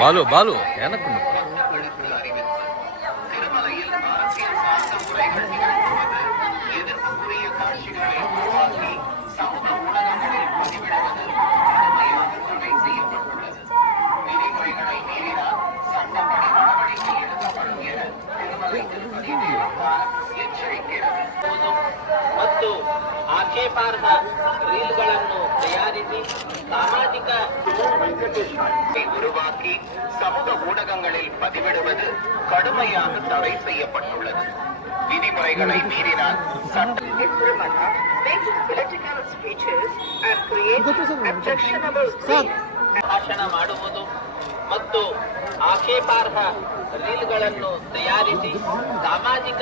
பாலு பாலு எனக்கு எச்சரிக்கிறது ಆಕ್ಷೇಪಾರ್ಹ ರೀಲ್ಗಳನ್ನು ತಯಾರಿಸಿ ಸಾಮಾಜಿಕ உருவாக்கி சமூக ஊடகங்களில் பதிவிடுவது கடுமையாக தடை செய்யப்பட்டுள்ளது விதிமுறைகளை மீறினால் சட்ட makes political speeches and creates objectionable reels. ಭಾಷಣ ಮಾಡುವುದು ಮತ್ತು ಆಕ್ಷೇಪಾರ್ಹ ರೀಲ್ಗಳನ್ನು ತಯಾರಿಸಿ ಸಾಮಾಜಿಕ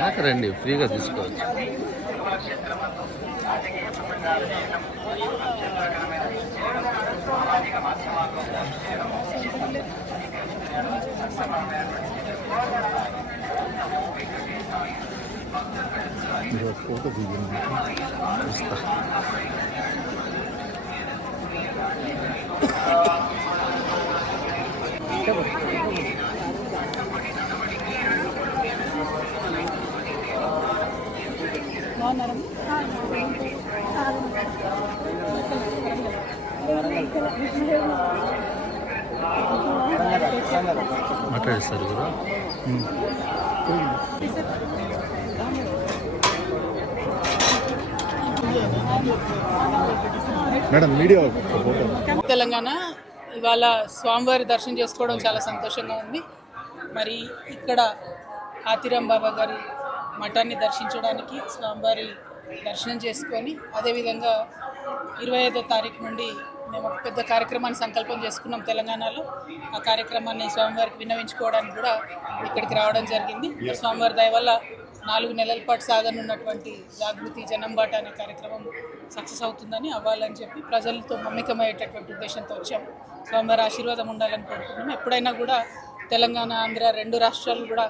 నాకు రండి ఫ్రీగా తీసుకోవచ్చు ఫోటో దిగింది వస్తా Thank కదా మేడం మీడియా తెలంగాణ ఇవాళ స్వామివారి దర్శనం చేసుకోవడం చాలా సంతోషంగా ఉంది మరి ఇక్కడ ఆతిరాం బాబా గారి మఠాన్ని దర్శించడానికి స్వామివారి దర్శనం చేసుకొని అదేవిధంగా ఇరవై ఐదో తారీఖు నుండి మేము ఒక పెద్ద కార్యక్రమాన్ని సంకల్పం చేసుకున్నాం తెలంగాణలో ఆ కార్యక్రమాన్ని స్వామివారికి విన్నవించుకోవడానికి కూడా ఇక్కడికి రావడం జరిగింది స్వామివారి దయ వల్ల నాలుగు నెలల పాటు సాగనున్నటువంటి జాగృతి జనంబాట అనే కార్యక్రమం సక్సెస్ అవుతుందని అవ్వాలని చెప్పి ప్రజలతో మమ్మికమయ్యేటటువంటి ఉద్దేశంతో వచ్చాం స్వామివారి ఆశీర్వాదం ఉండాలని కోరుకుంటున్నాం ఎప్పుడైనా కూడా తెలంగాణ ఆంధ్ర రెండు రాష్ట్రాలు కూడా